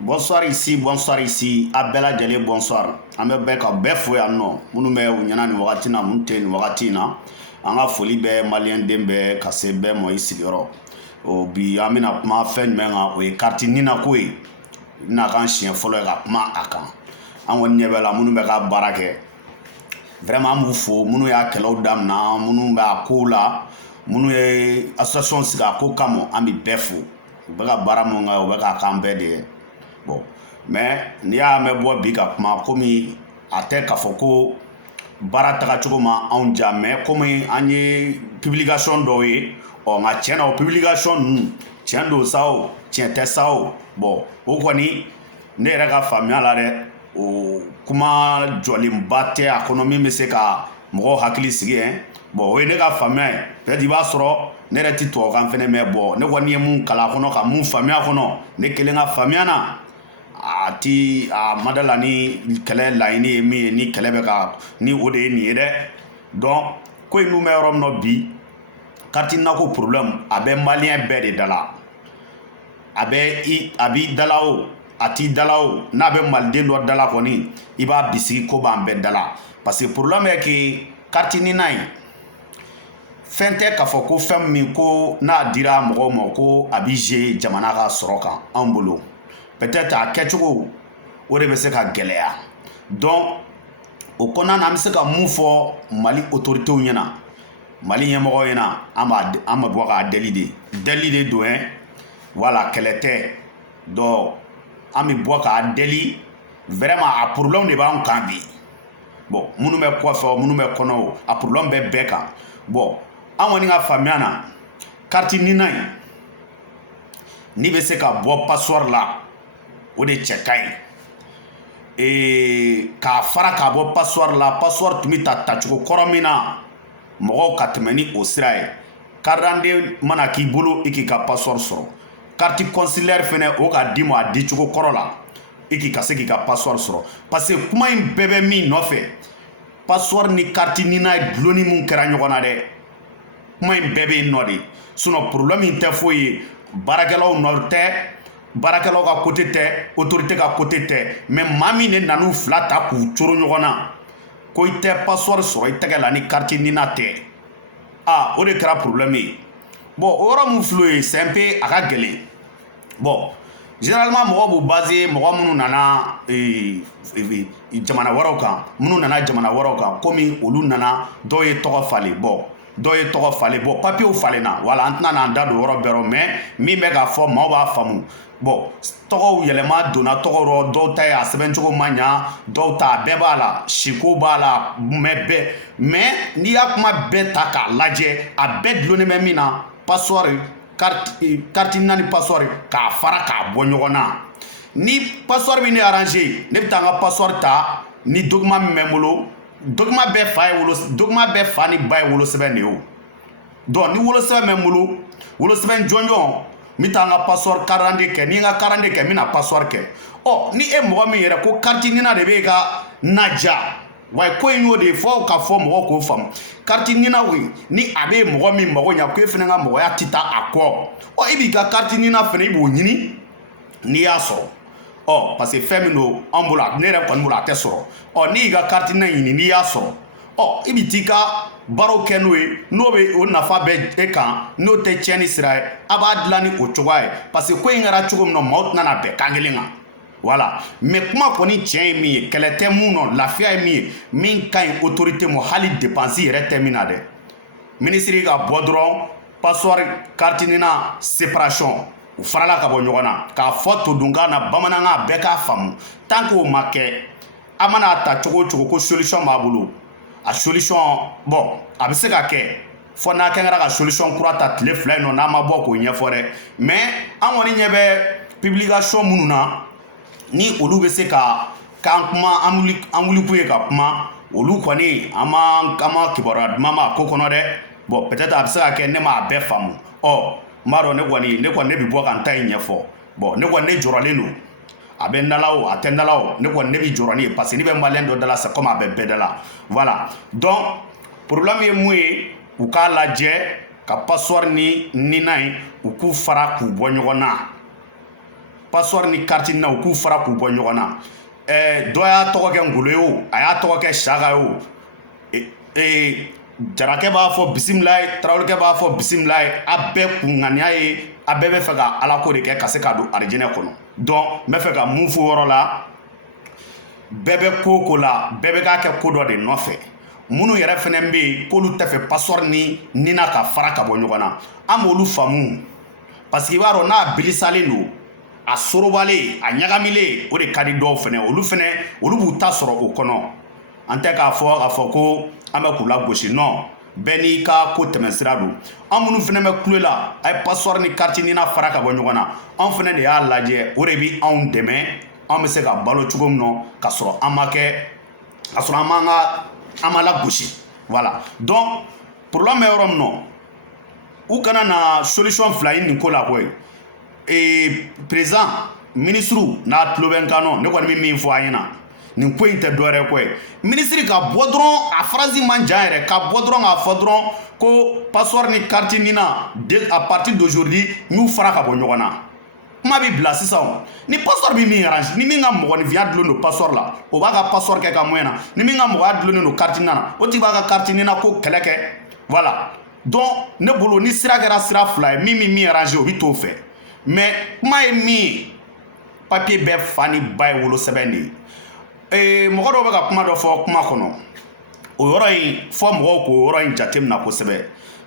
Bonsoir ici, a bɛɛ lajɛlen bonsoir. An bɛ bɛɛ ka bɛɛ fo yan nɔ. Minnu bɛ u ɲɛna nin wagati na, minnu tɛ nin wagati in na. An ka foli bɛ maliyɛnden bɛɛ ka se bɛɛ ma i sigiyɔrɔ. Bi an bɛna kuma fɛn jumɛn kan, o ye carte nina ko ye. N'a kan siɲɛ fɔlɔ ye ka kuma a kan. An kɔni ɲɛ bɛ la minnu bɛ ka baara kɛ. Vraiment an b'u fo, minnu y'a kɛlɛw damina, minnu bɛ a kow la, minnu ye association sigi a ko kama, an bɛ bɛɛ fo. U bɛ ka baara min kɛ, u bɛ k'a k'an bɛɛ de ye. Bon, mais n'i y'a mɛn bɔ bi ka kuma komi a tɛ k'a fɔ ko baara tagacogo ma anw ja, mais komi an ye publication dɔw ye, nka tiɲɛ na o publication ninnu tiɲɛ don sa o tiɲɛ tɛ sa o, bon o kɔni ne yɛrɛ ka faamuya la dɛ, o kuma jɔlenba tɛ a kɔnɔ min bɛ se ka mɔgɔw hakili sigi yɛn. Bon o ye ne ka faamuya ye, peut-être i b'a sɔrɔ ne yɛrɛ tɛ tubabukan fɛnɛ mɛn, bon ne kɔni ye mun kalan a kɔnɔ ka mun faamuya a kɔnɔ, ne kelen ka faamuya na a ma da la ni kɛlɛ laɲini ye min ye, ni kɛlɛ bɛ ka ni o de ye nin ye dɛ. Donc ko in dun bɛ yɔrɔ min na bi, carte nako problème a bɛ maliyɛn bɛɛ de da la. A b'i dala o a t'i dala o, n'a bɛ maliden dɔ dala kɔni i b'a bisigi ko b'an bɛɛ dala, parce que problème est que carte nina in fɛn tɛ k'a fɔ ko fɛn min ko n'a dira mɔgɔw ma ko a b'i jouer jamana ka sɔrɔ kan anw bolo. Peut-être a kɛcogo o de bɛ se ka gɛlɛya. Donc o kɔnɔna na an bɛ se ka mun fɔ Mali autorités ɲɛna, Mali ɲɛmɔgɔw ɲɛna, an bɛ bɔ k'a deli de don hein, voilà kɛlɛ tɛ. Donc an bɛ bɔ k'a deli, vraiment a problème de b'an kan bi. Bon minnu bɛ kɔfɛ o minnu bɛ kɔnɔ o, a problème bɛ bɛɛ kan. Bon an kɔni ka faamuya na carte nina in n'i bɛ se ka bɔ passeport la, o de cɛ ka ɲi. K'a fara k'a bɔ passeport la, passeport tun bɛ ta tacogo kɔrɔ min na mɔgɔw ka tɛmɛ ni o sira ye. Carte d'identité mana k'i bolo i k'i ka passeport sɔrɔ, carte consulaire fɛnɛ o ka d'i ma a dicogo kɔrɔ la i k'i ka se k'i ka passeport sɔrɔ. Parce que kuma in bɛɛ bɛ min nɔfɛ, passeport ni carte nina dulonni mun kɛra ɲɔgɔn na dɛ, kuma in bɛɛ bɛ yen nɔ de. Sinon problème in tɛ foyi ye, baarakɛlaw nɔ tɛ, baarakɛlaw ka côté tɛ, autorité ka côté tɛ, mais maa min de nan'u fila ta k'u coro ɲɔgɔn na ko i tɛ passeport sɔrɔ i tɛgɛ la ni carte nina tɛ, o de kɛra problème ye. Bon o yɔrɔ mun filɛ ye c'est un peu a ka gɛlɛn. Bon généralement mɔgɔw b'u baser mɔgɔ minnu nana jamana wɛrɛw kan, minnu nana jamana wɛrɛw kan komi olu nana, dɔw ye tɔgɔ falen, bon dɔw ye tɔgɔ falen, bon papiyew falenna, voilà an tɛna n'an da don yɔrɔ bɛɛ rɔ, mais min bɛ k'a fɔ maaw b'a faamu. Bon tɔgɔw yɛlɛma donna tɔgɔ rɔ, dɔw ta ye a sɛbɛncogo ma ɲa, dɔw ta a bɛɛ b'a la, siko b'a la, mais n'i y'a kuma bɛɛ ta k'a lajɛ a bɛɛ dulonnen bɛ min na, passeport carte nina ni passeport k'a fara k'a bɔ ɲɔgɔn na. Ni passeport min ne arrangé, ne bɛ taa n ka passeport ta ni document min bɛ n bolo, document bɛɛ fa ni ba ye wolosɛbɛn de ye o. Donc ni wolosɛbɛn bɛ n bolo, wolosɛbɛn jɔnjɔn n bɛ taa n ka passeport carte d'identité kɛ, ni n ka carte d'identité kɛ n bɛ na passeport kɛ. Ni e mɔgɔ min yɛrɛ ko carte nina de b'e ka naja, wa ko in y'o de ye fɔ ka fɔ mɔgɔw k'o faamu. Carte nina we ni a bɛ mɔgɔ min mago ɲa ko e fana ka mɔgɔya tɛ taa a kɔ, i b'i ka carte nina fana i b'o ɲini n'i y'a sɔrɔ. Parce que fɛn min don an bolo, ne yɛrɛ kɔni bolo a tɛ sɔrɔ. N'i y'i ka carte nina ɲini n'i y'a sɔrɔ, i bɛ t'i ka baaraw kɛ n'o ye, n'o bɛ o nafa bɛ e kan, n'o tɛ tiɲɛni sira ye, a b'a dilan ni o cogoya ye. Parce que ko in kɛra cogo min na maaw tɛna na bɛn kan kelen kan. Voilà, mais kuma kɔni tiɲɛ ye min ye, kɛlɛ tɛ mun nɔ, lafiya ye min ye, min ka ɲi autorité ma, hali dépense yɛrɛ tɛ min na dɛ. Ministre ka bɔ dɔrɔn passeport carte nina séparation u farala ka bɔ ɲɔgɔn na, k'a fɔ todunkan na bamanankan bɛɛ k'a faamu. Tant que o ma kɛ, a mana ta cogo o cogo ko solution b'a bolo, a solution bon a bɛ se ka kɛ fɔ n'a kɛra ka solution kura ta tile fila in nɔ n'a ma bɔ k'o ɲɛfɔ dɛ. Mais an kɔni ɲɛ bɛ publication minnu na ni olu bɛ se ka k'an kuma an wulikun ye ka kuma, olu kɔni an ma kibaruya duman ma ko kɔnɔ dɛ. Bon peut-être a bɛ se ka kɛ ne ma a bɛɛ faamu. N b'a dɔn ne kɔni ne bɛ bɔ ka n ta in ɲɛfɔ. Bon ne kɔni ne jɔrɔlen don, a bɛ n dala o a tɛ n dala o, ne kɔni ne bɛ jɔrɔ ni ye parce que ne bɛ maliyɛn dɔ dala c'est comme a bɛ bɛɛ dala. Voilà, donc problème ye mun ye, u k'a lajɛ ka passeport ni nina in u k'u fara k'u bɔ ɲɔgɔn na. passeport ni carte na u k'u fara k'u bɔ ɲɔgɔn na dɔ y'a tɔgɔ kɛ Ngolo ye o a y'a tɔgɔ kɛ Saka ye o Jarakɛ b'a fɔ bisimilayi Tarawelekɛ b'a fɔ bisimilayi a bɛɛ kunganiya ye a bɛɛ bɛ fɛ ka Ala ko de kɛ ka se ka don arijinɛ kɔnɔ donc n bɛ fɛ ka mun fɔ o yɔrɔ la bɛɛ bɛ ko o ko la bɛɛ bɛ k'a kɛ ko dɔ de nɔfɛ minnu yɛrɛ fɛnɛ bɛ yen k'olu tɛ fɛ passeport ni nina ka fara ka bɔ ɲɔgɔn na an b'olu faamu parce que i b'a dɔn n'a bilisalen don a sorobalen a ɲagamilen o de ka di dɔw fɛnɛ olu b'u ta sɔrɔ o kɔnɔ an tɛ k'a fɔ ko an bɛ k'u lagosi non bɛɛ n'i ka ko tɛmɛsira don an minnu fɛnɛ bɛ kulo la a ye passeport ni carte nina fara ka bɔ ɲɔgɔn na an fɛnɛ de y'a lajɛ o de bi anw dɛmɛ an bɛ se ka balo cogo min na ka sɔrɔ an ma lagosi voilà donc problème bɛ yɔrɔ min na u kana na solution fila ye nin ko la koyi président ministre n'a tulo bɛ n kan nɔ ne kɔni bɛ min fɔ a ɲɛna nin ko in tɛ dɔwɛrɛ kɔ ye ministre ka bɔ dɔrɔn a phrase man jan yɛrɛ ka bɔ dɔrɔn k'a fɔ dɔrɔn ko passeport ni carte nina à partir d'aujourd'hui n y'u fara ka bɔ ɲɔgɔn na kuma bɛ bila sisan o ni passeport bɛ min arrange ni min ka mɔgɔninfinya dulonnen don passeport la o b'a ka passeport kɛ ka moyen na ni min ka mɔgɔya dulonnen don carte nina na o tigi b'a ka carte nina ko kɛlɛ kɛ voilà donc ne bolo ni sira kɛra sira fila ye min arrange o bɛ t'o fɛ mais kuma ye min ye papier bɛɛ fa ni ba ye wolosɛbɛn de ye mɔgɔ dɔw bɛ ka kuma dɔ fɔ kuma kɔnɔ o yɔrɔ in fɔ mɔgɔw k'o yɔrɔ in jatemina kosɛbɛ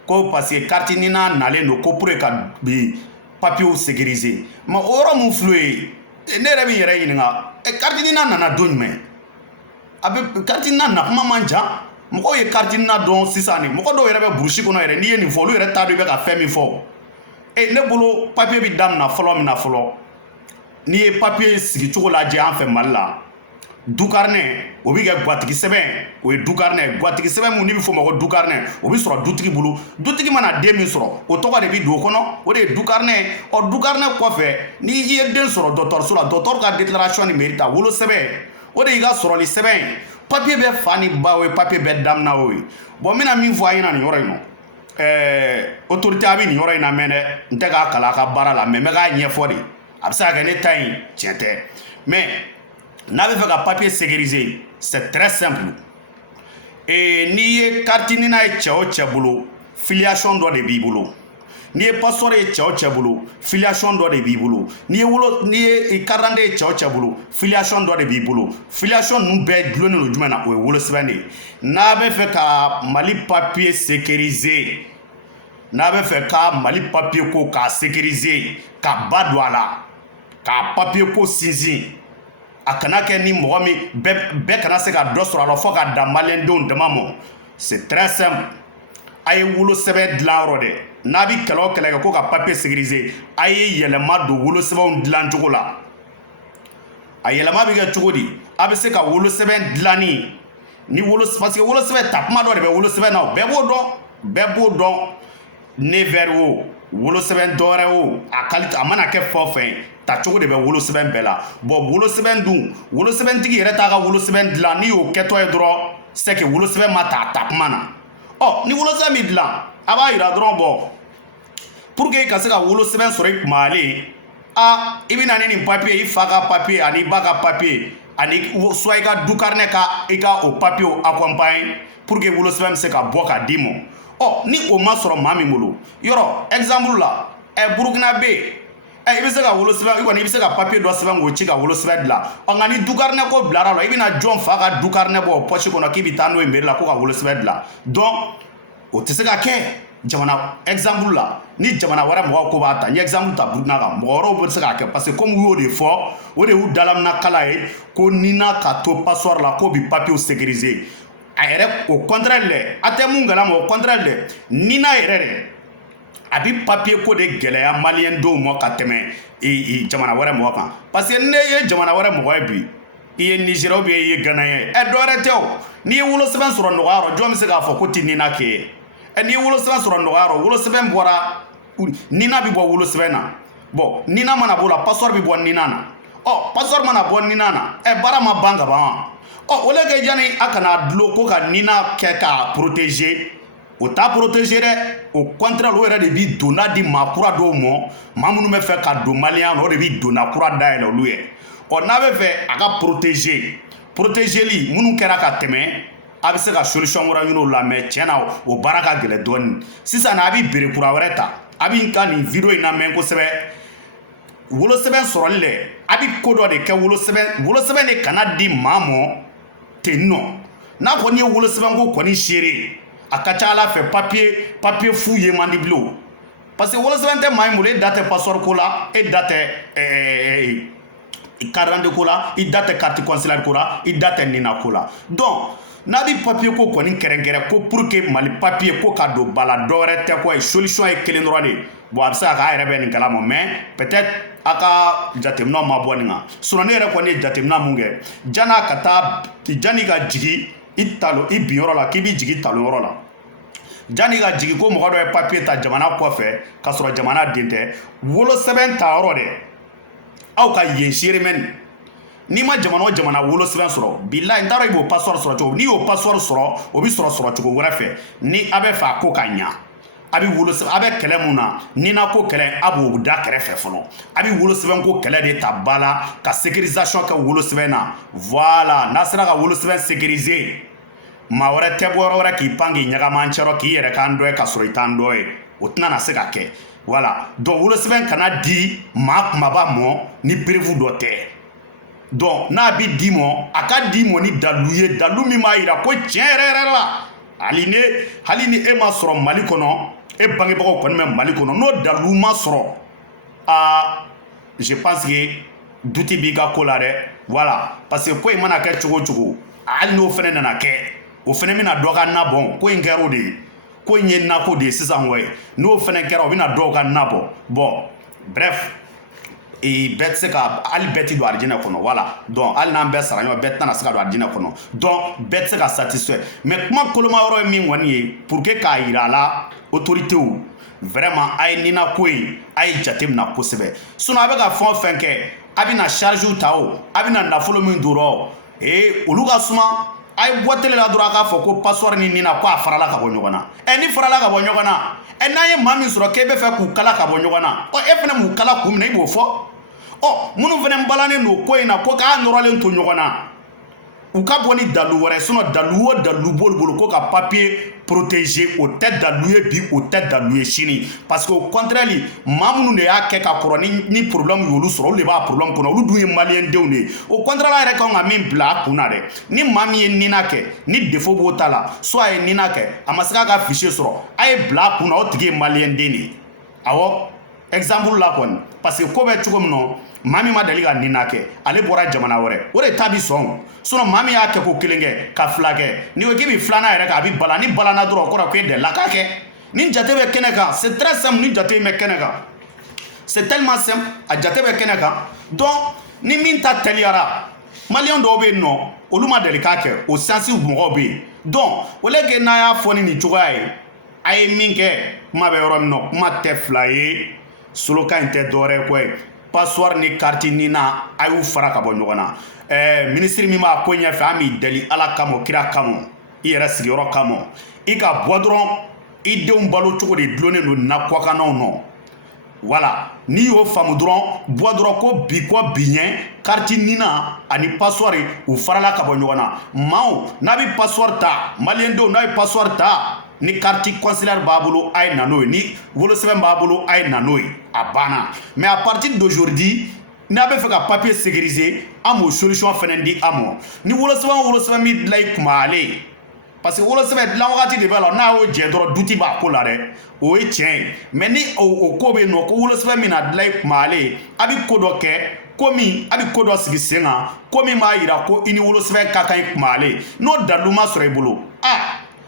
ko parce que carte nina nalen don ko pour ka bi papier sécuriser mais o yɔrɔ mun filɛ ye ne yɛrɛ bɛ yɛrɛ ɲininka carte nina nana don jumɛn a bɛ carte nina na kuma man jan mɔgɔw ye carte nina dɔn sisan nin mɔgɔ dɔw yɛrɛ bɛ burusi kɔnɔ yɛrɛ n'i ye nin fɔ olu yɛrɛ t'a dɔn i bɛ ka fɛn min fɔ ne bolo papier bɛ daminɛ fɔlɔ min na fɔlɔ n'i ye papier sigi cogo lajɛ an fɛ Mali la du carnet o bɛ kɛ gatigi sɛbɛn o ye du carnet gatigi sɛbɛn mun ni bɛ fɔ ma ko du carnet o bɛ sɔrɔ dutigi bolo dutigi mana den min sɔrɔ o tɔgɔ de bɛ don o kɔnɔ o de ye du carnet du carnet kɔfɛ ni i ye den sɔrɔ dɔgɔtɔrɔso la dɔgɔtɔrɔ ka déclaration ni mairie ta wolo sɛbɛn o de y'i ka sɔrɔli sɛbɛn ye papier bɛɛ fa ni ba o ye papier bɛɛ daminɛ o ye bon n bɛna min fɔ a ɲɛna nin yɔrɔ in nɔ autorité a bɛ nin yɔrɔ in na mɛn dɛ n tɛ k'a kala a ka baara la mais n bɛ k'a ɲɛfɔ de a bɛ se ka kɛ ne ta in tiɲɛ tɛ mais n'a bɛ fɛ ka papier sécuriser c'est très simple n'i ye carte nina ye cɛ o cɛ bolo filiation dɔ de b'i bolo n'i ye passeport ye cɛ o cɛ bolo filiation dɔ de b'i bolo n'i ye carte d'identité ye cɛ o cɛ bolo filiation dɔ de b'i bolo filiation ninnu bɛɛ dulonnen don jumɛn na o ye wolosɛbɛn de ye n'a bɛ fɛ ka Mali papier sécuriser n'a bɛ fɛ ka Mali papier ko k'a sécuriser ka ba don a la k'a papier ko sinsin a kana kɛ ni mɔgɔ min bɛɛ kana se ka dɔ sɔrɔ a la fo ka dan maliyɛndenw dama mɔ c'est très simple a ye wolosɛbɛn dilan yɔrɔ dɛ n'a bɛ kɛlɛ o kɛlɛ kɛ ko ka papier sécuriser a ye yɛlɛma don wolosɛbɛnw dilan cogo la a yɛlɛma bɛ kɛ cogo di a bɛ se ka wolosɛbɛn dilanni ni parce que wolosɛbɛn takuma dɔ de bɛ wolosɛbɛn na bɛɛ b'o dɔn ne vert o wolosɛbɛn dɔwɛrɛ o a mana kɛ fɛn o fɛn tacogo de bɛ wolosɛbɛn bɛɛ la bon wolosɛbɛn dun wolosɛbɛntigi yɛrɛ t'a ka wolosɛbɛn dilan n'i y'o kɛtɔ ye dɔrɔn c'est que wolosɛbɛn ma ta a takuma na ni wolosɛbɛn min dilan a b'a yira dɔrɔn bon pour que i ka se ka wolosɛbɛn sɔrɔ i kumalen i bɛ na ni nin papier i fa ka papier ani i ba ka papier ani soit i ka du carnet i ka o papier accompagne pour que wolosɛbɛn bɛ se ka bɔ k'a d'i ma ni o ma sɔrɔ maa min bolo yɔrɔ exemple la Burukina bɛ yen i bɛ se ka wolosɛbɛn i kɔni i bɛ se ka papier dɔ sɛbɛn k'o ci ka wolosɛbɛn dilan nka ni du carnet ko bilara la i bɛna jɔn fa ka du carnet bɔ o poche kɔnɔ k'i bɛ taa n'o ye mairie la ko ka wolosɛbɛn dilan donc o tɛ se ka kɛ jamana exemple la ni jamana wɛrɛ mɔgɔw ko b'a ta n ye exemple ta Burukina kan mɔgɔ wɛrɛw bɛ se k'a kɛ parce que comme u y'o de fɔ o de y'u dalamina kala ye ko nina ka to passeport la k'o bi papier sécuriser a yɛrɛ o contraire dɛ a tɛ mun galama o contraire dɛ nina yɛrɛ dɛ a bi papier ko de gɛlɛya maliyɛndenw ma ka tɛmɛ jamana wɛrɛ mɔgɔ kan parce que ne ye jamana wɛrɛ mɔgɔ ye bi i ye Niger ou bien i ye Ghana ye dɔwɛrɛ tɛ o n'i ye wolosɛbɛn sɔrɔ nɔgɔya yɔrɔ jɔn bɛ se k'a fɔ ko tɛ nina kɛ ye n'i ye wolosɛbɛn sɔrɔ nɔgɔya yɔrɔ wolosɛbɛn bɔra nina bɛ bɔ wolosɛbɛn na bon nina mana bɔ la passeport bɛ bɔ nina na passeport mana bɔ nina na baara ma ban ka ban o le kɛ yanni a kana dulon ko ka nina kɛ k'a protéger o t'a protéger dɛ, au contraire o yɛrɛ de bi donna di maa kura dɔw mɔ maa minnu bɛ fɛ ka don maliyɛn na o de bi donna kura dayɛlɛ olu ye. N'a bɛ fɛ a ka protégeli minnu kɛra ka tɛmɛ a bɛ se ka solution wɛrɛ ɲini o la, mais tiɲɛ na o baara ka gɛlɛn dɔɔni. Sisan a bɛ bere kura wɛrɛ ta, a bɛ ka nin video in lamɛn kosɛbɛ. Wolosɛbɛn sɔrɔli dɛ, a bɛ ko dɔ de kɛ wolosɛbɛn de kana di maa mɔ ten nɔ. N'a kɔni ye wolosɛbɛn ko kɔni seere a ka ca ala fɛ papier fu ye man di bilen, parce que wolosɛbɛn tɛ maa in bolo, e da tɛ passeport ko la, e da tɛ carte d'identité ko la, i da tɛ carte consulaire ko la, i da tɛ nina ko la. Donc n'a bɛ papier ko kɔni kɛrɛnkɛrɛn ko pour que Mali papier ko ka don ba la, dɔwɛrɛ tɛ quoi, solution ye kelen dɔrɔn de. Bon a bɛ se ka k'a yɛrɛ bɛ nin kalama, mais peut-être a ka jateminɛw ma bɔ nin kan. Sinon ne yɛrɛ kɔni ye jateminɛ mun kɛ, janni ka jigin i binyɔrɔ la k'i bi jigin talonyɔrɔ la, janni ka jigin ko mɔgɔ dɔ ye papier ta jamana kɔfɛ k'a sɔrɔ jamana den tɛ, wolosɛbɛn ta yɔrɔ dɛ, aw ka yen seere mɛni. N'i ma jamana o jamana wolosɛbɛn sɔrɔ, bilahi n t'a dɔn i b'o passeport sɔrɔ cogo, n'i y'o passeport sɔrɔ o bɛ sɔrɔ cogo wɛrɛ fɛ. Ni a bɛ fɛ a ko ka ɲa, a bɛ wolosɛbɛn, a bɛ kɛlɛ mun na, nina ko kɛlɛ a b'o da kɛrɛfɛ fɔlɔ, a bɛ wolosɛbɛn ko kɛlɛ de ta ba la ka sécurisation kɛ wolosɛbɛn na. Voilà, n'a sera ka wolosɛbɛn sécuriser, maa wɛrɛ tɛ bɔ yɔrɔ wɛrɛ k'i pan k'i ɲagami an cɛ k'i yɛrɛ k'an dɔ ye ka sɔrɔ i t'an dɔ ye, o tɛna na se ka kɛ. Voilà, donc wolosɛbɛn kana di maa kumaba mɔ ni preuve dɔ tɛ. Donc n'a bɛ di mɔ, a ka di mɔ ni dalu ye, dalu min b'a jira ko tiɲɛ yɛrɛ la hali ni e ma sɔrɔ Mali kɔnɔ, e bangebagaw kɔni bɛ Mali kɔnɔ, n'o dalu ma sɔrɔ, je pense que duti b'i ka ko la dɛ. Voilà, parce que ko in mana kɛ cogo cogo, hali n'o fɛnɛ nana kɛ, o fɛnɛ bɛna dɔ ka nabɔ, ko in kɛra o de ye, ko in ye nako de ye sisan koyi, n'o fɛnɛ kɛra o bɛna dɔw ka nabɔ. Bon bref, bɛɛ tɛ se ka, hali bɛɛ ti don arijinɛ kɔnɔ. Voilà, donc hali n'an bɛɛ sara ɲɔgɔn bɛɛ tɛna se ka don arijinɛ kɔnɔ, donc bɛɛ tɛ se ka satisfait. Mais kuma koloma yɔrɔ ye min kɔni ye, pour que k'a yira a la autoritéw, vraiment a ye nina ko in a ye jate minɛ kosɛbɛ. Sinon a bɛ ka fɛn o fɛn kɛ, a bɛna charge ta o, a bɛna nafolo min don o, olu ka suma. A ye bɔ télé la dɔrɔn a k'a fɔ ko passeport ni nina ko a farala ka bɔ ɲɔgɔn na. Ni farala ka bɔ ɲɔgɔn na, n'a ye maa min sɔrɔ k'e bɛ fɛ k'u kala ka bɔ ɲɔgɔn na, e fɛnɛ m'u kala kun minɛ, i b'o fɔ. Minnu fɛnɛ balannen don ko in na ko k'a nɔrɔlen to ɲɔgɔn na, u ka bɔ ni dalu wɛrɛ, sinon dalu o dalu b'olu bolo ko ka papier protéger, o tɛ dalu ye bi, o tɛ dalu ye sini. Parce que au contraire maa minnu de y'a kɛ ka kɔrɔ ni problème y'olu sɔrɔ, olu de b'a problème kɔnɔ, olu dun ye maliyɛn denw de ye. Au contraire a yɛrɛ kan ka min bila a kun na dɛ, ni maa min ye nina kɛ, ni défaut b'o ta la, soit a ye nina kɛ, a ma se k'a ka fichier sɔrɔ, a ye bila a kun na, o tigi ye maliyɛn den de ye. Awɔ, exemple la kɔni, parce que ko bɛ cogo min na, maa min ma deli ka nina kɛ, ale bɔra jamana wɛrɛ, o de ta bi sɔn. Sinon maa min y'a kɛ ko kelen kɛ, ka fila kɛ, n'i ko k'i bɛ filanan yɛrɛ kɛ, a bɛ bala, ni balana dɔrɔn o kɔrɔ k'e delila k'a kɛ. Ni jate bɛ kɛnɛ kan, c'est très simple, ni jate bɛ kɛnɛ kan, c'est tellement simple, a jate bɛ kɛnɛ kan. Donc ni min ta teliyara, maliyɛn dɔw bɛ yen nɔ, olu ma deli k'a kɛ, o sensible mɔgɔw bɛ yen. Donc au lieu que n'a y'a fɔ ni nin cogoya ye, a ye min kɛ, kuma bɛ yɔrɔ min na, kuma tɛ fila ye, solokan in tɛ dɔwɛrɛ ye koyi. Passeport ni carte nina a y'u fara ka bɔ ɲɔgɔn na. Ministre min b'a ko ɲɛfɛ, an b'i deli ala kama, kira kama, i yɛrɛ sigiyɔrɔ kama, i ka bɔ dɔrɔn i denw balo cogo de dulonnen don nakɔkanaw nɔ. Voilà, n'i y'o faamu dɔrɔn, bɔ dɔrɔn ko bi kɔ bi ɲɛ, carte nina ani passeport u farala ka bɔ ɲɔgɔn na. Maaw n'a bɛ passeport ta, maliyɛn denw n'a ye passeport ta, ni carte consulaire b'a bolo a ye na n'o ye, ni wolosɛbɛn b'a bolo a ye na n'o ye, a banna. Mais à partir d'aujourd'hui, n'a bɛ fɛ ka papier sécuriser, an b'o solution fɛnɛ di an ma. Ni wolosɛbɛn min dilan i kunna ale ye, parce que wolosɛbɛn dilan wagati de b'a la, n'a y'o jɛ dɔrɔn duti b'a ko la dɛ, o ye tiɲɛ ye. Mais ni o ko bɛ yen nɔ ko wolosɛbɛn min na dilan i kunna ale ye, a bɛ ko dɔ kɛ, ko min a bɛ ko dɔ sigi sen kan, ko min b'a jira ko i ni wolosɛbɛn ka kan i kunna ale ye, n'o dalu ma sɔrɔ i bolo,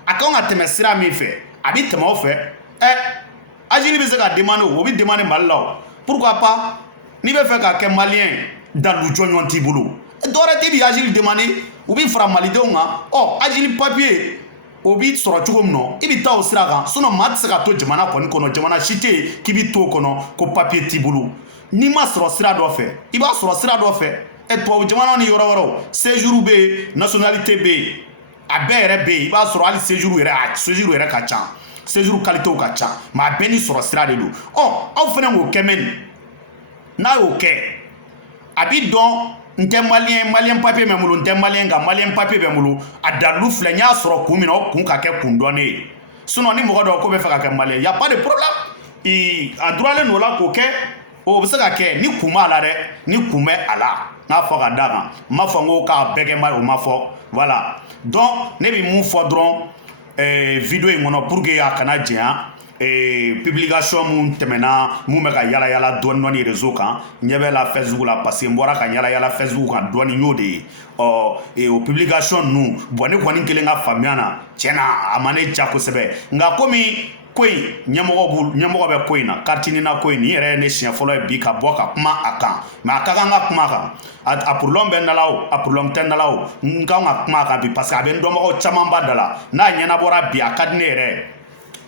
a kan ka tɛmɛ sira min fɛ, a bɛ tɛmɛ o fɛ. Agili bɛ se ka demander o bɛ demander Mali la o. Pourquoi pas? N'i bɛ fɛ ka kɛ maliyɛn, dalu jɔnjɔn t'i bolo, dɔwɛrɛ t'i bi agili demander, u bɛ fara malidenw kan. Agili papier o b'i sɔrɔ cogo min na, i bɛ taa o sira kan. Sinon maa tɛ se ka to jamana kɔni kɔnɔ, jamana si tɛ yen k'i bɛ to o kɔnɔ ko papier t'i bolo. N'i ma sɔrɔ sira dɔ fɛ, i b'a sɔrɔ sira dɔ fɛ. Tubabu jamana ni yɔrɔ wɛrɛw, séjour bɛ yen, nationalité bɛ yen. A bɛɛ yɛrɛ bɛ yen, i b'a sɔrɔ hali séjour yɛrɛ ka ca. séjour qualité ka ca ma beni sɔrɔ sira de do aw fɛnɛ k'o kɛ mɛni n'a y'o kɛ a bi dɔn n tɛ maliyɛn papier bɛ n bolo n tɛ maliyɛn nka maliyɛn papier bɛ n bolo a dalilu filɛ n y'a sɔrɔ kun min na o kun ka kɛ kun dɔnnen ye sinon ni mɔgɔ dɔ ko bɛ fɛ ka kɛ maliyɛn y a pas de problème a droitlen n'o la k'o kɛ o bɛ se ka kɛ ni kun b'a la dɛ ni kun bɛ a la n'a fɔ ka d'a kan n m'a fɔ n ko k'a bɛɛ kɛ o ma fɔ voilà donc ne bɛ mun fɔ dɔrɔn video in kɔnɔ pour que a kana jɛnya publication mun tɛmɛna mun bɛ ka yala yala dɔɔni réseau kan ɲɛ bɛ la Facebook la parce que n bɔra ka yala yala Facebook kan dɔɔni y'o de ye o publication ninnu bon ne kɔni kelen ka faamuya na tiɲɛna a ma ne ja kosɛbɛ nka komi ko in ɲɛmɔgɔ bɛ ko in na quartier na ko in nin yɛrɛ ye ne siɲɛ fɔlɔ ye bi ka bɔ ka kuma a kan mais a ka kan ka kuma a kan a problème bɛ n da la o a problème tɛ n da la o n kan ka kuma a kan bi parce que a bɛ n dɔnbagaw caman ba da la n'a ɲɛnabɔra bi a ka di ne yɛrɛ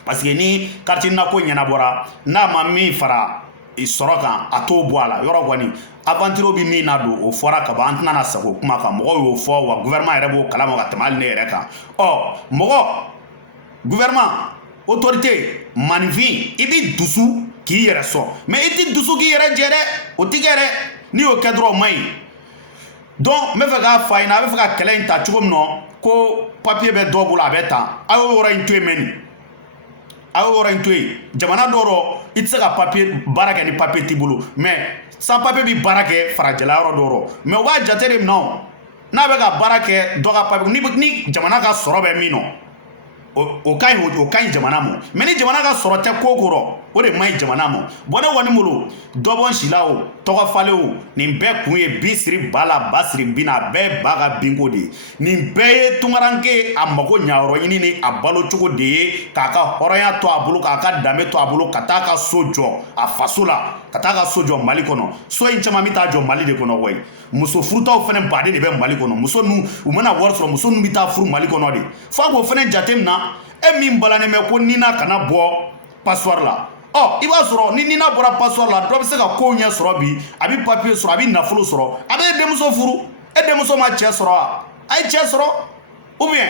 parce que ni quartier na ko ɲɛnabɔra n'a ma min fara sɔrɔ kan a t'o bɔ a la yɔrɔ kɔni aventure bi min na don o fɔra ka ban an tɛna na sago kuma kan mɔgɔw y'o fɔ wa gouvernement yɛrɛ b'o kalama ka tɛmɛ hali ne yɛrɛ kan mɔgɔ gouvernement autorité maninfin i bi dusu k'i yɛrɛ sɔn mais i ti dusu k'i yɛrɛ jɛ dɛ o ti kɛ dɛ n'i y'o kɛ dɔrɔn o man ɲi donc n bɛ fɛ k'a fɔ a ɲɛna a bɛ fɛ ka kɛlɛ in ta cogo min na ko papier bɛ dɔ bolo a bɛ ta a y'o yɔrɔ in to yen mɛni a y'o yɔrɔ in to yen jamana dɔ rɔ i tɛ se ka papier baara kɛ ni papier t'i bolo mais sans papier bi baara kɛ farajɛla yɔrɔ dɔ rɔ mais u b'a jate de minɛ o n'a bɛ ka baara kɛ dɔ ka papier ni jamana ka sɔrɔ bɛ min nɔ o ka ɲi jamana ma mais ni jamana ka sɔrɔ tɛ ko ko rɔ o de man ɲi jamana ma bon ne kɔni bolo dɔ bɔ n si la o tɔgɔ falen o nin bɛɛ kun ye bin siri ba la ba siri bin na a bɛɛ ye ba ka binko de ye nin bɛɛ ye tunkaranke a mago ɲayɔrɔ ɲini ni a balo cogo de ye k'a ka hɔrɔnya to a bolo k'a ka danbe to a bolo ka taa ka so jɔ a faso la ka taa ka so jɔ mali kɔnɔ so in caman bɛ taa jɔ mali de kɔnɔ koyi muso furutaw fɛnɛ baden de bɛ mali kɔnɔ muso ninnu u mana wari sɔrɔ muso ninnu bɛ taa furu mali kɔnɔ de f'a k'o fɛnɛ jate minɛ e min balannen bɛ ko nina kana bɔ passoir la i b'a sɔrɔ ni nina bɔra passoir la dɔ bɛ se ka kow ɲɛ sɔrɔ bi a bɛ papier sɔrɔ a bɛ nafolo sɔrɔ a bɛ e denmuso furu e denmuso ma cɛ sɔrɔ wa a ye cɛ sɔrɔ ou bien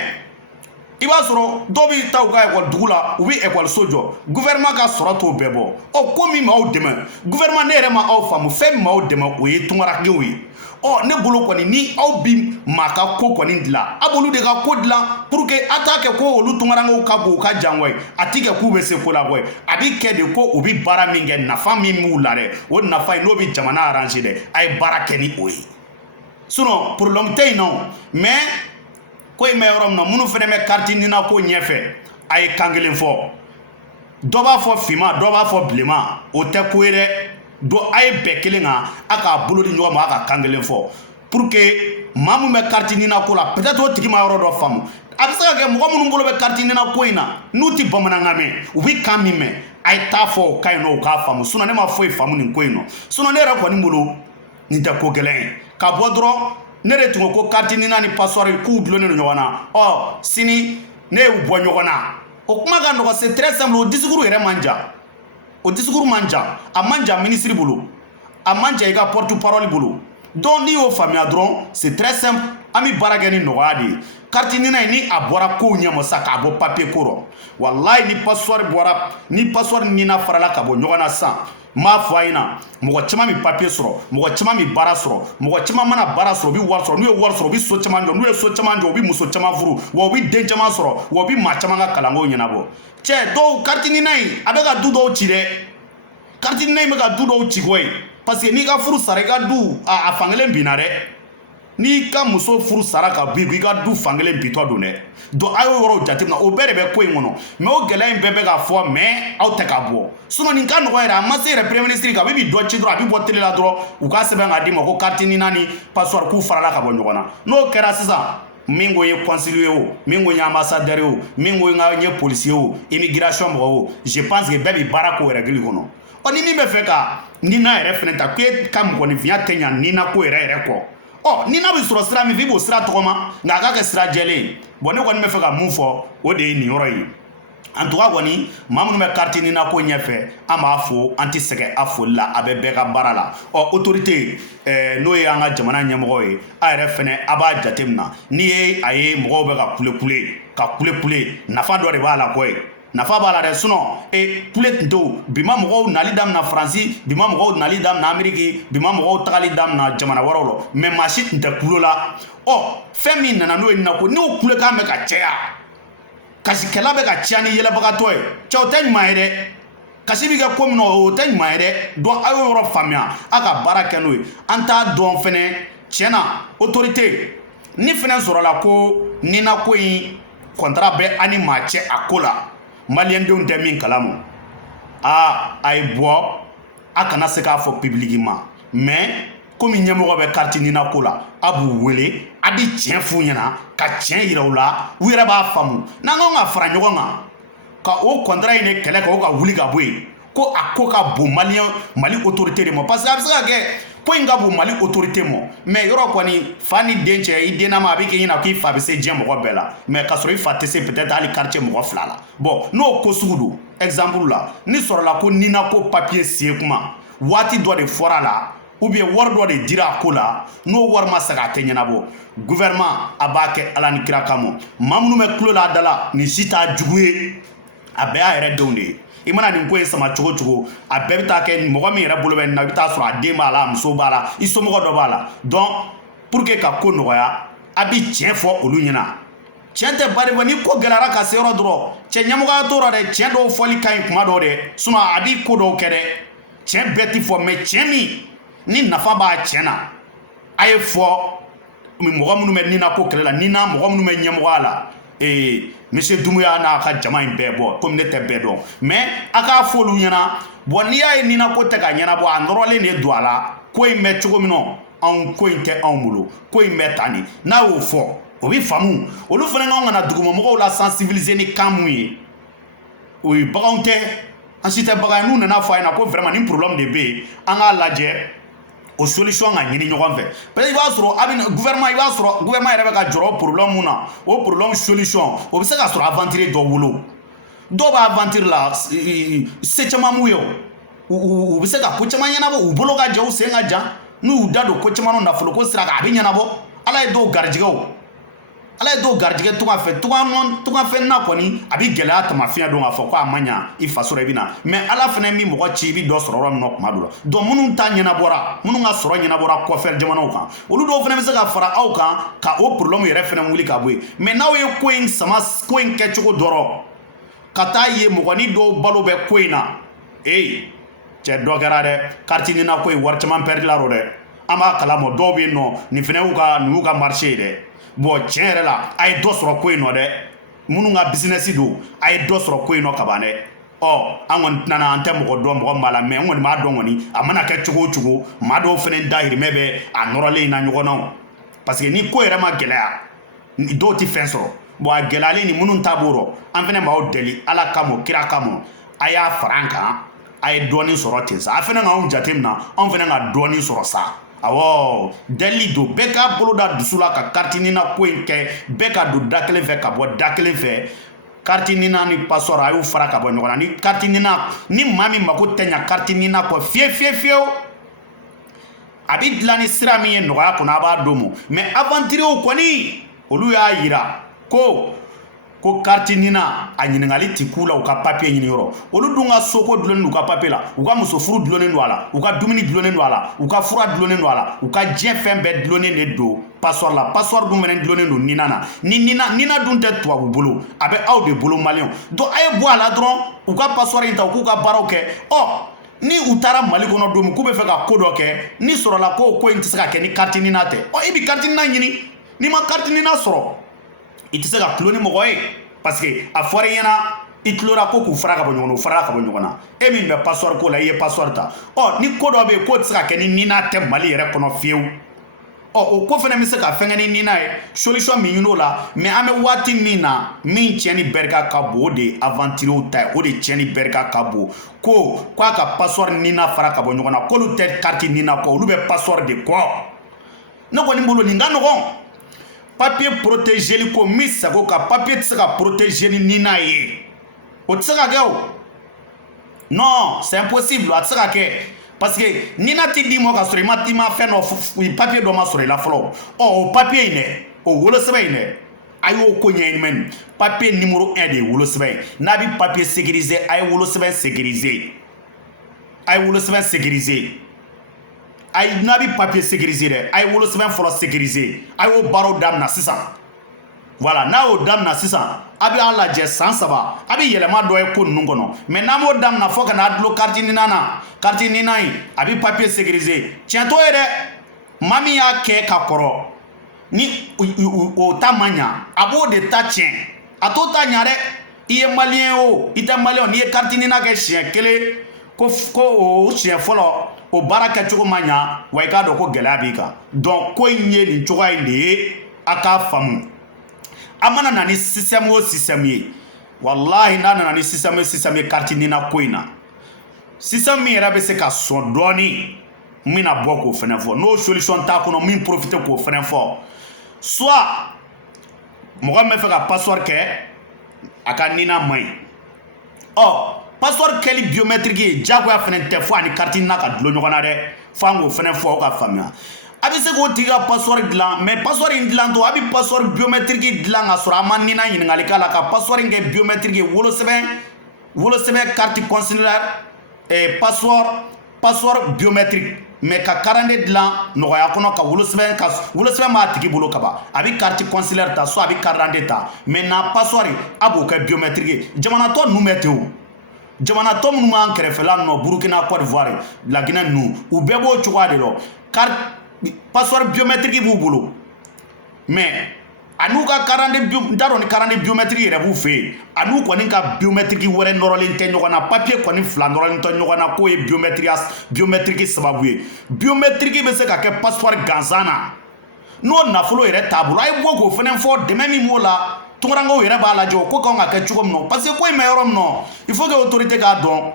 i b'a sɔrɔ dɔw bɛ taa u ka ekɔli dugu la u bɛ ekɔliso jɔ gouvernement ka sɔrɔ t'o bɛɛ bɔ ko min m'aw dɛmɛ gouvernement ne yɛrɛ ma aw faamu fɛn min m'aw dɛmɛ o ye tunkarankew ye ne bolo kɔni ni aw bi maa ka ko kɔni dilan a b'olu de ka ko dilan pour que a t'a kɛ ko olu tunkarankew ka bon u ka jan koyi a ti kɛ k'u bɛ se ko la koyi a bi kɛ de ko u bi baara min kɛ nafa min b'u la dɛ o nafa in n'o bi jamana arranger dɛ a ye baara kɛ ni o ye sinon problème tɛ yen nɔ mais ko in bɛ yɔrɔ min na minnu fɛnɛ bɛ quartier nina ko ɲɛfɛ a ye kan kelen fɔ dɔ b'a fɔ finman dɔ b'a fɔ bilenman o tɛ ko ye dɛ donc a ye bɛɛ kelen kan a k'a bolo di ɲɔgɔn ma a ka kan kelen fɔ pour que maa min bɛ quartier nina ko la peut-être o tigi ma yɔrɔ dɔ faamu a bɛ se ka kɛ mɔgɔ minnu bolo bɛ quartier nina ko in na n'u tɛ bamanankan mɛn u bɛ kan min mɛn a ye taa fɔ o ka ɲi nɔ u k'a faamu sinon ne ma foyi faamu nin ko in nɔ sinon ne yɛrɛ kɔni bolo nin tɛ ko gɛlɛn ye ka bɔ dɔrɔn ne de tun ko ko quartier nina ni passoir k'u dulonnen don ɲɔgɔn na sini ne y'u bɔ ɲɔgɔn na o kuma ka nɔgɔn c'est très simple o discours yɛrɛ man jan o discours man jan a man jan ministre bolo a man jan i ka porte parole bolo donc n'i y'o faamuya dɔrɔn c'est très simple an bɛ baara kɛ ni nɔgɔya de ye quartier nina in ni a bɔra kow ɲɛma sa k'a bɔ papier ko rɔ walayi ni passoir nina farala ka bɔ ɲɔgɔn na sisan n b'a fɔ a ɲɛna mɔgɔ caman bɛ papier sɔrɔ mɔgɔ caman bɛ baara sɔrɔ mɔgɔ caman mana baara sɔrɔ u bɛ wari sɔrɔ n'u ye wari sɔrɔ u bɛ so caman jɔ n'u ye so caman jɔ u bɛ muso caman furu wa u bɛ den caman sɔrɔ wa u bɛ maa caman ka kalanko ɲɛnabɔ cɛ dɔw quartier nina in a bɛ ka du dɔw ci dɛ quartier nina in bɛ ka du dɔw ci koyi parce que n'i ka furu sara i ka du a fankelen binna dɛ n'i ka muso furu sara ka bin i ka du fankelen bitɔ don dɛ donc a y'o yɔrɔw jateminɛ o bɛɛ de bɛ ko in kɔnɔ mais o gɛlɛya in bɛɛ bɛ ka fɔ mais aw tɛ ka bɔ sinon nin ka nɔgɔ yɛrɛ a ma se yɛrɛ premier ministre kan a bɛ dɔ ci dɔrɔn a bɛ bɔ télé la dɔrɔn u ka sɛbɛn k'a d'i ma ko quartier nina ni passoir k'u farala ka bɔ ɲɔgɔn na n'o kɛra sisan min ko ye conseiller o min ko ye ambassadeur o min ko ye policier o immigration mɔgɔ o je pense que bɛɛ bɛ baara ko yɛrɛ gili kɔnɔ ni min bɛ fɛ ka nina yɛrɛ fɛnɛ ta k'e ka mɔgɔninfinya tɛ ɲa nina ko yɛrɛ kɔ nina bɛ sɔrɔ sira min fɛ i b'o sira tɔgɔma nka a ka kɛ sira jɛlen ye bon ne kɔni bɛ fɛ ka mun fɔ o de ye nin yɔrɔ ye en tout cas kɔni maa minnu bɛ quartier nina ko ɲɛfɛ an b'a fɔ an tɛ sɛgɛn a foli la a bɛ bɛɛ ka baara la autorité n'o ye an ka jamana ɲɛmɔgɔ ye a yɛrɛ fɛnɛ a b'a jateminɛ n'i ye a ye mɔgɔw bɛ ka kule nafa dɔ de b'a la koyi nafa b'a la dɛ kule tun to bi ma mɔgɔw nali damina faransi bi ma mɔgɔw nali damina ameriki bi ma mɔgɔw tagali damina jamana wɛrɛw la mais maa si tun tɛ kulo la fɛn min nana n'o ye nako n'o kulekan bɛ ka caya kasikɛla bɛ ka ciya ni yɛlɛbagatɔ ye cɛ o tɛ ɲuman ye dɛ kasi bɛ kɛ ko min na o tɛ ɲuman ye dɛ donc a y'o yɔrɔ faamuya a ka baara kɛ n'o ye an t'a dɔn fɛnɛ tiɲɛna autorité ni fɛnɛ sɔrɔla ko nina ko in contrat bɛ ani maa cɛ a ko la maliyɛndenw tɛ min kalama a ye bɔ a kana se k'a fɔ publiquement mais komi ɲɛmɔgɔ bɛ carte nina ko la a b'u wele a bɛ tiɲɛ f'u ɲɛna ka tiɲɛ yira u la u yɛrɛ b'a faamu n'an kan ka fara ɲɔgɔn kan ka o contrat in de kɛlɛ ka o ka wuli ka bɔ yen ko a ko ka bon mali autorité de ma parce que a bɛ se ka kɛ ko in ka bon mali autorité ma mais yɔrɔ kɔni fa ni den cɛ i den nama a bɛ kɛ ɲɛna k'i fa bɛ se diɲɛ mɔgɔ bɛɛ la mais ka sɔrɔ i fa tɛ se peut-être hali quartier mɔgɔ 2 la bon n'o ko sugu don exemple la ni sɔrɔla ko nina ko papier sie kuma waati dɔ de fɔra la ou bien wari dɔ de dira a ko la n'o wari ma segin a tɛ ɲɛnabɔ gouvernement a b'a kɛ ala ni kira kama maa minnu bɛ tulo la a da la nin si t'a jugu ye a bɛɛ y'a yɛrɛ denw de ye i mana nin ko in sama cogo cogo a bɛɛ bɛ taa kɛ mɔgɔ min yɛrɛ bolo bɛ nin na i bɛ taa sɔrɔ a den b'a la a muso b'a la i somɔgɔ dɔ b'a la donc pour que ka ko nɔgɔya a bɛ tiɲɛ fɔ olu ɲɛna tiɲɛ tɛ bari ni ko gɛlɛyara ka se yɔrɔ dɔrɔn cɛ ɲɛmɔgɔya t'o la dɛ tiɲɛ dɔw fɔli ka ɲi kuma dɔw dɛ sinon a b'i ko dɔw kɛ dɛ tiɲɛ bɛɛ ti fɔ mais tiɲɛ min ni nafa b'a tiɲɛ na a ye fɔ mɔgɔ minnu bɛ nina ko kɛlɛ la nina mɔgɔ minnu bɛ ɲɛmɔgɔya la monsieur Dumuya n'a ka jama in bɛɛ bɔ komi ne tɛ bɛɛ dɔn mais a k'a fɔ olu ɲɛna bon n'i y'a ye nina ko tɛ ka ɲɛnabɔ a nɔrɔlen de don a la ko in bɛ cogo min na ko in tɛ anw bolo ko in bɛ tan de n'a y'o fɔ o bɛ faamu olu fana kan ka na dugumamɔgɔw la sensibiliser ni kan mun ye o ye baganw tɛ an si tɛ bagan ye n'u nana fɔ a ɲɛna ko vraiment ni problème de bɛ yen an k'a lajɛ o solution ka ɲini ɲɔgɔn fɛ parce que i b'a sɔrɔ a bɛ gouvernement i b'a sɔrɔ gouvernement yɛrɛ bɛ ka jɔrɔ problème mun na o problème solution o bɛ se ka sɔrɔ aventure dɔ bolo dɔw b'a aventure la se caman m'u ye u bɛ se ka ko caman ɲɛnabɔ u bolo ka jan u sen ka jan n'u y'u da don ko caman na nafolo ko sira kan a bɛ ɲɛnabɔ ala ye dɔw garijɛgɛ ala ye dɔw garijɛgɛ tunga fɛ na kɔni a bɛ gɛlɛya tamafiɲɛ don k'a fɔ ko a ma ɲa i faso la i bɛ na mais ala fana min mɔgɔ ci i bɛ dɔ sɔrɔ yɔrɔ min na tuma dɔ la donc minnu ta ɲɛnabɔra minnu ka sɔrɔ ɲɛnabɔra kɔfɛ jamanaw kan olu dɔw fana bɛ se ka fara aw kan ka o problème yɛrɛ fana wuli ka bɔ yen mais n'aw ye ko in kɛcogo dɔrɔn ka taa ye mɔgɔnin dɔw balo bɛ ko in na cɛ dɔ kɛra dɛ carte nina ko in wari caman perdre la dɛ an b'a kalama dɔw bɛ yen nɔ nin fana y'u ka marché ye dɛ bon tiɲɛ yɛrɛ la a ye dɔ sɔrɔ ko in nɔ dɛ minnu ka business don a ye dɔ sɔrɔ ko in nɔ ka ban dɛ an kɔni tɛna an tɛ mɔgɔ dɔn mɔgɔ min b'a la mais n kɔni b'a dɔn kɔni a mana kɛ cogo o cogo maa dɔw fana dahirimɛ bɛ a nɔrɔlen na ɲɔgɔn na parce que ni ko yɛrɛ ma gɛlɛya dɔw tɛ fɛn sɔrɔ bon a gɛlɛyalen ni minnu t'a b'o rɔ an fana b'aw deli ala kama kira kama a y'a fara an kan a ye dɔɔnin sɔrɔ ten sa a fana k'anw jateminɛ anw fana ka dɔɔnin sɔrɔ sa awɔ deli don bɛɛ k'a bolo da dusu la ka carte nina ko in kɛ bɛɛ ka don da kelen fɛ ka bɔ da kelen fɛ carte nina ni passeport a y'u fara ka bɔ ɲɔgɔn na ni carte nina ni maa min mako tɛ ɲa carte nina kɔ fiyewu a bɛ dilan ni sira min ye nɔgɔya kɔnɔ a b'a d'o ma mais aventuriers kɔni olu y'a yira ko carte nina a ɲininkali tɛ k'u la u ka papier ɲini yɔrɔ olu dun ka soko dulonnen don u ka papier la u ka muso furu dulonnen don a la u ka dumuni dulonnen don a la u ka fura dulonnen don a la u ka diɲɛ fɛn bɛɛ dulonnen de don passeport la passeport dun fɛnɛ dulonnen don nina na ni nina dun tɛ tubabu bolo a bɛ aw de bolo maliyɛnw donc a ye bɔ a la dɔrɔn u ka passeport in ta u k'u ka baaraw kɛ ni u taara mali kɔnɔ don min k'u bɛ fɛ ka ko dɔ kɛ ni sɔrɔla ko in tɛ se ka kɛ ni carte nina tɛ i bɛ carte nina ɲini n'i ma carte nina sɔrɔ i tɛ se ka tulo ni mɔgɔ ye parce que a fɔra i ɲɛna i tulora ko k'u fara ka bɔ ɲɔgɔn na u farala ka bɔ ɲɔgɔn na e min bɛ passeport ko la i ye passeport ta ni ko dɔ bɛ yen k'o tɛ se ka kɛ ni nina tɛ mali yɛrɛ kɔnɔ fiyewu o ko fana bɛ se ka fɛnkɛ ni nina ye solution min ɲini o la mais an bɛ waati min na min tiɲɛni barika ka bon o de ye aventuriers ta ye o de tiɲɛni barika ka bon k'a ka passeport nina fara ka bɔ ɲɔgɔn na k'olu tɛ carte nina kɔ olu bɛ passeport de kɔ ne kɔni bolo nin ka nɔgɔn papier protégé ko min sago ka papier tɛ se ka protéger ni nina ye o tɛ se ka kɛ o non c'est impossible a tɛ se ka kɛ parce que nina ti di ma ka sɔrɔ i ma fɛn dɔ papier dɔ ma sɔrɔ i la fɔlɔ o papier in dɛ o wolosɛbɛn in dɛ a y'o ko ɲɛɲini mɛn papier numéro 1 de ye wolosɛbɛn n'a bɛ papier sécurisé a ye wolosɛbɛn sécurisé a ye wolosɛbɛn sécurisé a n'a bɛ papier sécurisé dɛ a ye wolosɛbɛn fɔlɔ sécurisé a y'o baaraw daminɛ sisan voilà n'a y'o daminɛ sisan a bɛ a lajɛ san 3 a bɛ yɛlɛma dɔ ye ko ninnu kɔnɔ mais n'an m'o daminɛ fo ka n'a dulon carte ninan na carte ninan in a bɛ papier sécurisé tiɲɛ t'o ye dɛ maa min y'a kɛ ka kɔrɔ ni o ta ma ɲa a b'o de ta tiɲɛ a t'o ta ɲa dɛ i ye maliyɛn o i tɛ maliyɛn n'i ye carte ninan kɛ siɲɛ 1 ko o siɲɛ fɔlɔ o baara kɛcogo ma ɲa wa i k'a dɔn ko gɛlɛya b'i kan donc ko in ye nin cogoya in de ye a k'a faamu a mana na ni système o système ye wallahi n'a nana ni système o système ye carte ninan ko in na système min yɛrɛ bɛ se ka sɔn dɔɔni n bɛna bɔ k'o fɛnɛ fɔ n'o solution t'a kɔnɔ min profite k'o fɛnɛ fɔ soit mɔgɔ min bɛ fɛ ka passeport kɛ a ka ninan man ɲi passeport kɛli biométrique ye diyagoya fɛnɛ tɛ fo ani carte ninan ka dulon ɲɔgɔn na dɛ fo an k'o fɛnɛ fɔ o ka faamuya a bɛ se k'o tigi ka passeport dilan mais passeport in dilan to a bɛ passeport biométrique dilan ka sɔrɔ a ma ninan ɲininkali k'a la ka passeport in kɛ biométrique ye wolosɛbɛn carte consulaire passeport biométrique mais ka karande dilan nɔgɔya kɔnɔ ka wolosɛbɛn m'a tigi bolo ka ban a bɛ carte consulaire ta soit a bɛ karande ta maintenant passeport a b'o kɛ biométrique ye jamana tɔ ninnu bɛ ten o jamana tɔ minnu b'an kɛrɛfɛla ninnu Burkina Côte d'Ivoire Laginɛ ninnu u bɛɛ b'o cogoya de la passeport biométrique b'u bolo mais a n'u ka karande n t'a dɔn ni karande biométrique yɛrɛ b'u fɛ yen a n'u kɔni ka biométrique wɛrɛ nɔrɔlen tɛ ɲɔgɔn na papier kɔni 2 nɔrɔlen tɛ ɲɔgɔn na k'o ye biométrique sababu ye biométrique bɛ se ka kɛ passeport gansan na n'o nafolo yɛrɛ t'a bolo a ye bɔ k'o fɛnɛ fɔ dɛmɛ min b'o la tunkarankew yɛrɛ b'a lajɛ o ko kan ka kɛ cogo min na parce que ko in bɛ yɔrɔ min na il faut que autorité k'a dɔn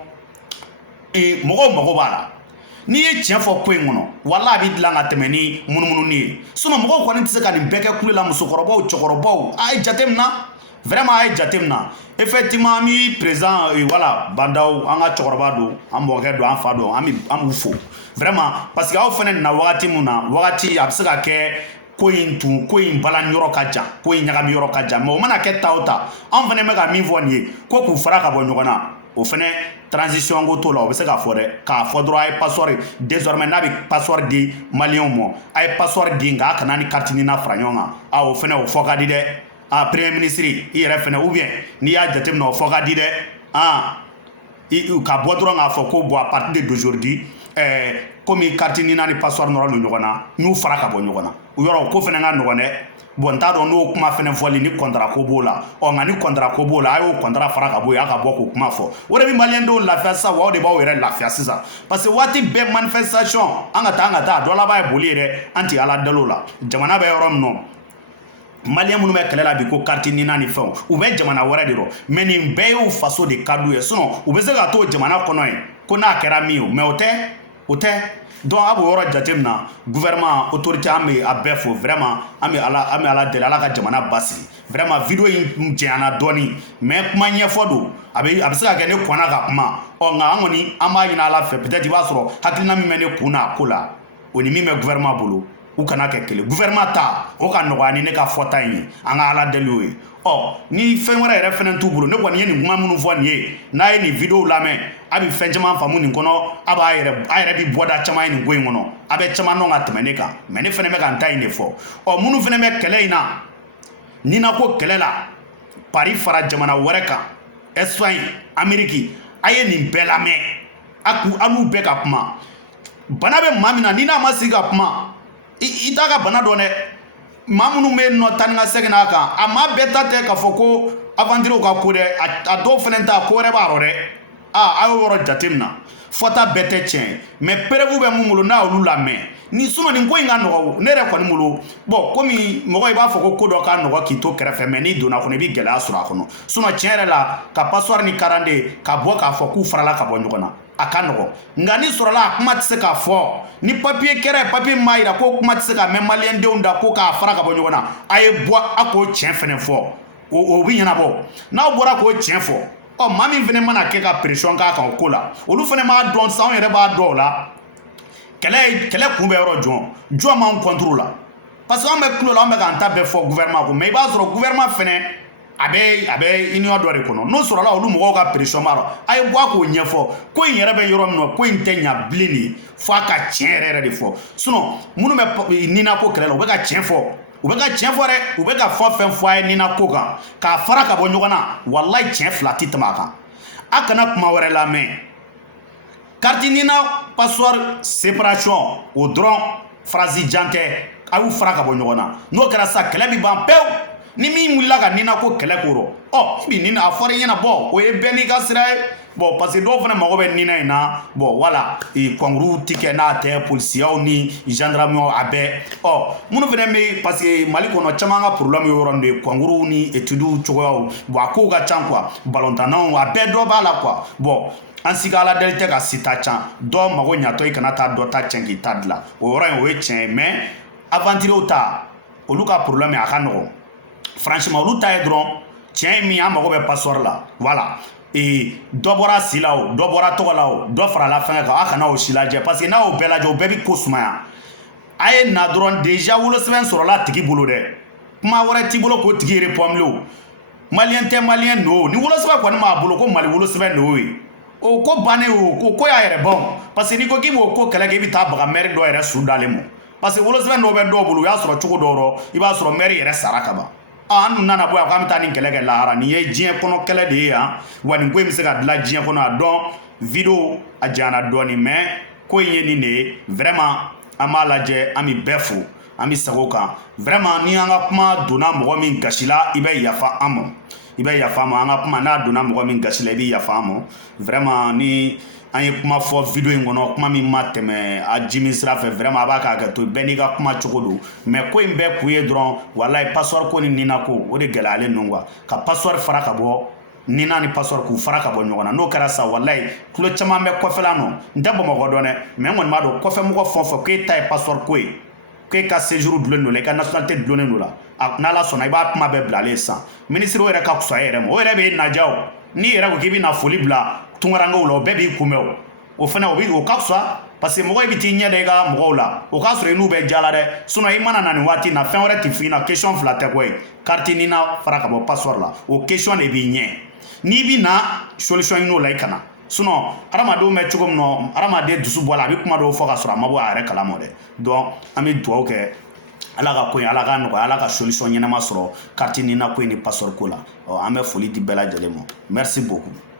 mɔgɔw mago b'a la n'i ye tiɲɛ fɔ ko in kɔnɔ wala a bɛ dilan ka tɛmɛ ni munumununi ye sinon mɔgɔw kɔni tɛ se ka nin bɛɛ kɛ kule la musokɔrɔbaw cɛkɔrɔbaw a ye jate minɛ vraiment a ye jate minɛ effectivement an bɛ président wala bandaw an ka cɛkɔrɔba don an mɔkɛ don an fa don an b'u fo vraiment parce que aw fɛnɛ nana wagati min na wagati a bɛ se ka kɛ ko in balani yɔrɔ ka jan ko in ɲagami yɔrɔ ka jan mais o mana kɛ ta o ta an fɛnɛ bɛ ka min fɔ nin ye ko k'u fara ka bɔ ɲɔgɔn na o fɛnɛ transition ko t'o la o bɛ se k'a fɔ dɛ k'a fɔ dɔrɔn a ye passeport désormais n'a bɛ passeport di maliyɛnw ma a ye passeport di nka a kana ni carte ninan fara ɲɔgɔn kan o fɛnɛ o fɔ ka di dɛ premier ministre i yɛrɛ fɛnɛ ou bien n'i y'a jateminɛ o fɔ ka di dɛ ka bɔ dɔrɔn k'a fɔ ko bon à partir d'aujourd'hui komi carte ninan ni passeport nɔrɔlen ɲɔgɔn na n'u fara ka bɔ ɲɔgɔn na o yɔrɔ ko fɛnɛ ka nɔgɔn dɛ bon n t'a dɔn n'o kuma fɛnɛ fɔli ni contrat ko b'o la nka ni contrat ko b'o la a y'o contrat fara ka bɔ yen a ka bɔ k'o kuma fɔ o de bɛ maliyɛn dɔw lafiya sisan wa o de b'aw yɛrɛ lafiya sisan parce que waati bɛɛ manifestation an ka taa a dɔ laban ye boli ye dɛ an ti ala dalo la jamana bɛ yɔrɔ min na maliyɛn minnu bɛ kɛlɛ la bi ko carte ninan ni fɛnw u bɛ jamana wɛrɛ de rɔ mais nin bɛɛ y'u faso de ka d'u ye sinon u bɛ se ka to jamana kɔnɔ yen ko n'a kɛra min ye mais o tɛ donc a b'o yɔrɔ jate min na gouvernement autorité an bɛ a bɛɛ fo vraiment an bɛ ala deli ala ka jamana basigi vraiment video in janyana dɔɔni mais kuma ɲɛfɔ don a bɛ se ka kɛ ne kɔnna ka kuma nka an kɔni an b'a ɲini ala fɛ peut-être i b'a sɔrɔ hakilina min bɛ ne kun na a ko la o ni min bɛ gouvernement bolo u kana kɛ kelen gouvernement ta o ka nɔgɔya ni ne ka fɔta in ye an ka ala deli o ye ni fɛn wɛrɛ yɛrɛ fɛnɛ t'u bolo ne kɔni ye nin kuma minnu fɔ nin ye n'a ye nin video lamɛn a bɛ fɛn caman faamu nin kɔnɔ a yɛrɛ bɛ bɔda caman ye nin ko in kɔnɔ a bɛ caman dɔn ka tɛmɛ ne kan mais ne fɛnɛ bɛ ka n ta in de fɔ minnu fɛnɛ bɛ kɛlɛ in na nina ko kɛlɛ la Paris fara jamana wɛrɛ kan Espagne Amérique a ye nin bɛɛ lamɛn a n'u bɛɛ ka kuma bana bɛ maa min na ni n'a ma sigi ka kuma i t'a ka bana dɔn dɛ maa minnu bɛ yen nɔ taa ni ka segin n'a kan a maa bɛɛ ta tɛ k'a fɔ ko aventure ka ko dɛ a dɔw fɛnɛ ta ko wɛrɛ b'a rɔ dɛ a y'o yɔrɔ jate min na fɔta bɛɛ tɛ tiɲɛ mais preuve bɛ mun bolo n'a y'olu lamɛn ni sinon nin ko in ka nɔgɔ ne yɛrɛ kɔni bolo bon komi mɔgɔ i b'a fɔ ko dɔ ka nɔgɔ k'i to kɛrɛfɛ mais n'i donna kɔnɔ i bɛ gɛlɛya sɔrɔ a kɔnɔ sinon tiɲɛ yɛrɛ la ka passeport ni karande ka bɔ k'a fɔ k'u farala ka bɔ ɲɔgɔn na a ka nɔgɔ nka ni sɔrɔla a kuma tɛ se k'a fɔ ni papier kɛra papier m'a yira ko kuma tɛ se ka mɛn maliyɛndenw da ko k'a fara ka bɔ ɲɔgɔn na a ye bɔ a k'o tiɲɛ fɛnɛ fɔ o bɛ ɲɛnabɔ n'aw bɔra k'o tiɲɛ fɔ maa min fɛnɛ mana kɛ ka pression k'a kan o ko la olu fɛnɛ b'a dɔn sisan anw yɛrɛ b'a dɔn o la kɛlɛ kun bɛ yɔrɔ jɔn m'anw contre la parce que an bɛ kulo la an bɛ k'an ta bɛɛ fɔ gouvernement ko mais i b'a sɔrɔ gouvernement fɛnɛ a bɛ union dɔ de kɔnɔ n'o sɔrɔla olu mɔgɔw ka pression b'a la a ye bɔ a k'o ɲɛfɔ ko in yɛrɛ bɛ yɔrɔ min na ko in tɛ ɲa bilen de fo a ka tiɲɛ yɛrɛ yɛrɛ de fɔ sinon minnu bɛ nina ko kɛlɛ la u bɛ ka tiɲɛ fɔ u bɛ ka tiɲɛ fɔ dɛ u bɛ ka fɛn fɔ a ye nina ko kan k'a fara ka bɔ ɲɔgɔn na walayi tiɲɛ fila tɛ tɛmɛ a kan a kana kuma wɛrɛ lamɛn carte nina passeport séparation o dɔrɔn phrase jan tɛ a y'u fara ka bɔ ɲɔgɔn na n'o kɛra sa kɛlɛ bɛ ban pewu ni min wulila ka nina ko kɛlɛ koro bi nina a fɔra i ɲɛna bɔ o ye bɛɛ n'i ka sira ye bon parce que dɔw fana mago bɛ nina in na bon wala kɔnkuru ti kɛ n'a tɛ polisiyaw ni gendarmew a bɛɛ minnu fana bɛ parce que mali kɔnɔ caman ka problème ye yɔrɔ de ye kɔnkuru ni études cogoyaw bon a kow ka ca quoi balontannaw a bɛɛ dɔ b'a la quoi bon an si ka ala deli tɛ ka si ta can dɔ mago ɲatɔ i kana taa dɔ ta cɛn k'i ta dilan o yɔrɔ in o ye tiɲɛ ye mais aventurew ta olu ka problème a ka nɔgɔn franchement olu ta ye dɔrɔn tiɲɛ ye min an mago bɛ passeport la voilà dɔ bɔra si la o dɔ bɔra tɔgɔ la o dɔ farala fɛngɛ kan a kana o si lajɛ parce que n'a y'o bɛɛ lajɛ o bɛɛ bi ko sumaya a ye na dɔrɔn déjà wolosɛbɛn sɔrɔla a tigi bolo dɛ kuma wɛrɛ t'i bolo k'o tigi répondre o maliyɛn tɛ maliyɛn no ni wolosɛbɛn kɔni b'a bolo ko mali wolosɛbɛn no ye o ko bannen o ko y'a yɛrɛ ban parce que n'i ko k'i b'o ko kɛlɛ kɛ i bɛ taa baga maire dɔ yɛrɛ su dalen ma parce que wolosɛbɛn dɔw bɛ dɔw bolo o y'a sɔrɔ cogo dɔ rɔ i b'a sɔrɔ maire yɛrɛ sara ka ban an dun nana bɔ yan k'an bɛ taa nin kɛlɛ kɛ lahara nin ye diɲɛ kɔnɔ kɛlɛ de ye yan wa nin ko in bɛ se ka dilan diɲɛ kɔnɔ a dɔn video a janyana dɔɔnin mais ko in ye nin de ye vraiment an b'a lajɛ an bɛ bɛɛ fo an bɛ sago kan vraiment ni an ka kuma donna mɔgɔ min gasi la i bɛ yafa an ma i bɛ yafa an ma an ka kuma n'a donna mɔgɔ min gasi la i bɛ yafa an ma vraiment ni an ye kuma fɔ video in kɔnɔ kuma min ma tɛmɛ a jimi sira fɛ vraiment a b'a ka hakɛ to bɛɛ n'i ka kuma cogo don mais ko in bɛɛ kun ye dɔrɔn walayi passeport ko ni nina ko o de gɛlɛyalen don quoi ka passeport fara ka bɔ nina ni passeport k'u fara ka bɔ ɲɔgɔn na n'o kɛra sa walayi tulo caman bɛ kɔfɛla nɔ n tɛ bamakɔ dɔn dɛ mais n kɔni b'a dɔn kɔfɛmɔgɔ fɛn o fɛn k'e ta ye passeport ko ye k'e ka séjour dulonnen don la i ka nationalité dulonnen don la n'ala sɔnna i b'a kuma bɛɛ bilalen san ministre o yɛrɛ ka fisa e yɛrɛ ma o yɛrɛ b'e naja o n'i yɛrɛ ko k'i bɛna foli bila tunkarankew la o bɛɛ b'i kunbɛn o fana o ka fisa parce que mɔgɔ i bɛ t'i ɲɛ da i ka mɔgɔw la o k'a sɔrɔ i n'u bɛ jala dɛ sinon i mana na nin waati in na fɛn wɛrɛ tɛ f'i ɲɛna question fila tɛ ko ye carte nina fara ka bɔ passeport la o question de b'i ɲɛ n'i bɛ na solution ɲini o la i kana sinon hadamadenw bɛ cogo min na hadamaden dusu bɔ a la a bɛ kuma dɔw fɔ ka sɔrɔ a ma bɔ a yɛrɛ kalama dɛ donc an bɛ dugawu kɛ ala ka ko in ala ka nɔgɔya ala ka solution ɲɛnama sɔrɔ carte nina ko in ni passeport ko la an bɛ foli di bɛɛ lajɛlen ma merci beaucoup